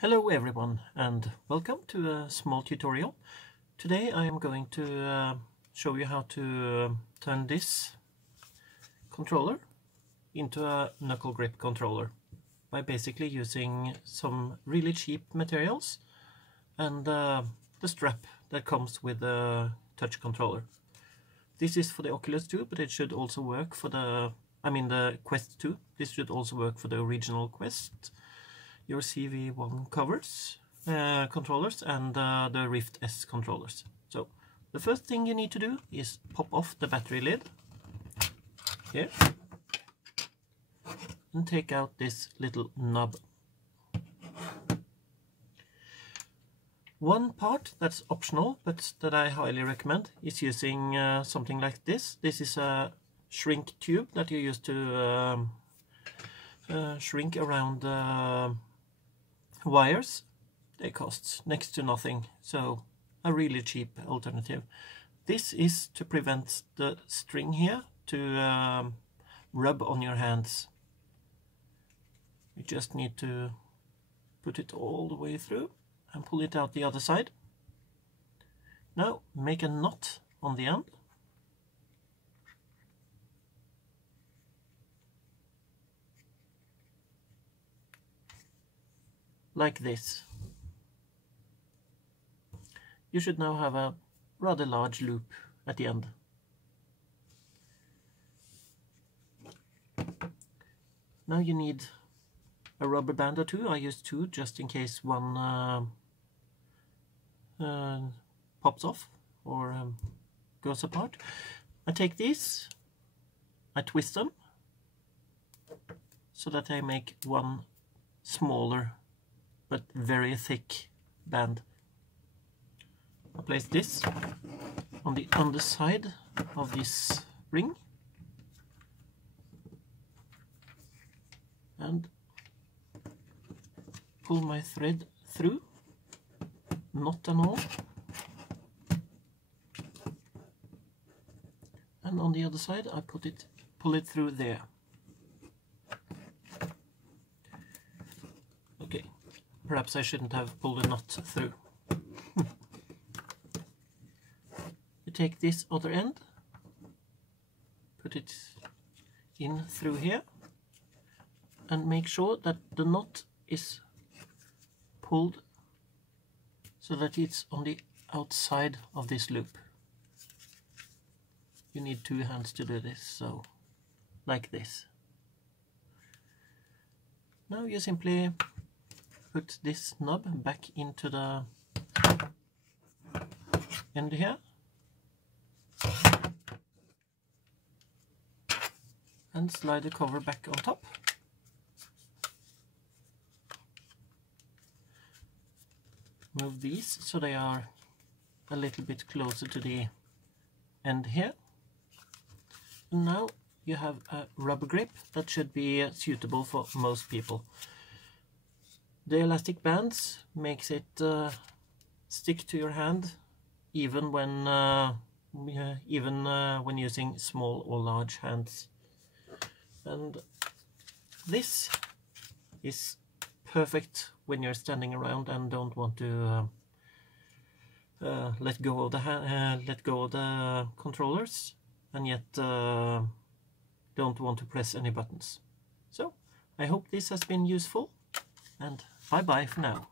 Hello everyone and welcome to a small tutorial. Today I am going to show you how to turn this controller into a knuckle grip controller by basically using some really cheap materials and the strap that comes with the touch controller. This is for the Oculus 2, but it should also work for the Quest 2. This should also work for the original Quest, your CV1 covers, controllers, and the Rift S controllers. So the first thing you need to do is pop off the battery lid here and take out this little knob. One part that's optional but that I highly recommend is using something like this. This is a shrink tube that you use to shrink around wires. They cost next to nothing, so a really cheap alternative. This is to prevent the string here to rub on your hands. You just need to put it all the way through and pull it out the other side. Now make a knot on the end. Like this. You should now have a rather large loop at the end. Now you need a rubber band or two. I use two just in case one pops off or goes apart. I take these, I twist them so that I make one smaller but very thick band. I place this on the underside of this ring and pull my thread through, knot and all, and on the other side I pull it through there. Okay, perhaps I shouldn't have pulled a knot through. You take this other end, put it in through here, and make sure that the knot is pulled so that it's on the outside of this loop. You need two hands to do this, so like this. Now you simply put this knob back into the end here and slide the cover back on top. Move these so they are a little bit closer to the end here. And now you have a rubber grip that should be suitable for most people. The elastic bands makes it stick to your hand even when using small or large hands. And this is perfect when you're standing around and don't want to let go of the controllers, and yet don't want to press any buttons. So I hope this has been useful, and bye bye for now.